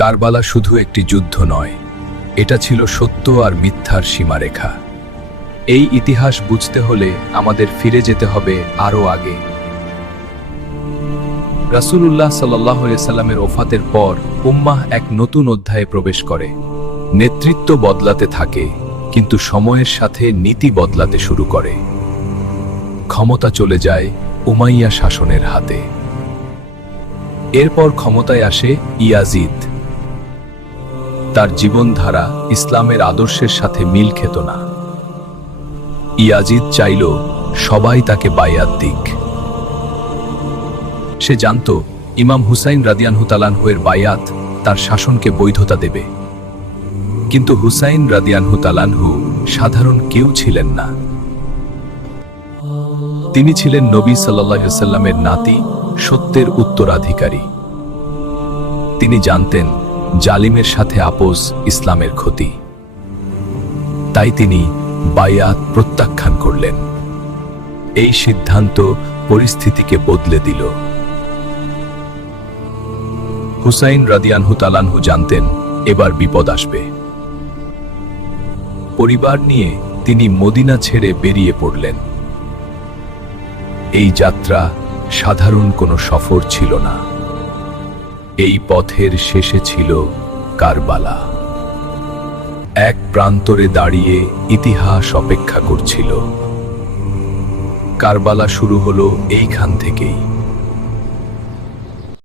কারবালা শুধু একটি যুদ্ধ নয়, এটা ছিল সত্য আর মিথ্যার সীমারেখা। এই ইতিহাস বুঝতে হলে আমাদের ফিরে যেতে হবে আরও আগে। রাসূলুল্লাহ সাল্লাল্লাহু আলাইহি সাল্লামের ওফাতের পর উম্মাহ এক নতুন অধ্যায়ে প্রবেশ করে। নেতৃত্ব বদলাতে থাকে, কিন্তু সময়ের সাথে নীতি বদলাতে শুরু করে। ক্ষমতা চলে যায় উমাইয়া শাসনের হাতে। এরপর ক্ষমতায় আসে ইয়াজিদ। তার জীবনধারা ইসলামের আদর্শের সাথে মিল খেত না। ইয়াজিদ চাইল সবাই তাকে বায়াত দিক। সে জানত ইমাম হুসাইন রাদিয়াল্লাহু তাআলাহু এর বায়াত তার শাসনকে বৈধতা দেবে। কিন্তু হুসাইন রাদিয়াল্লাহু তাআলাহু সাধারণ কেউ ছিলেন না। তিনি ছিলেন নবী সাল্লাল্লাহু আলাইহি ওয়াসাল্লামের নাতি, সত্যের উত্তরাধিকারী। তিনি জানতেন জালিমের সাথে আপোষ ইসলামের ক্ষতি। তাই তিনি বায়াত প্রত্যাখ্যান করলেন। এই সিদ্ধান্ত পরিস্থিতিকে বদলে দিল। হুসাইন রাদিয়াল্লাহু তাআলাহু জানতেন এবার বিপদ আসবে। পরিবার নিয়ে তিনি মদিনা ছেড়ে বেরিয়ে পড়লেন। এই যাত্রা সাধারণ কোনো সফর ছিল না। এই পথের শেষে ছিল কারবালা। এক প্রান্তরে দাঁড়িয়ে ইতিহাস অপেক্ষা করছিল। কারবালা শুরু হলো এইখান থেকেই।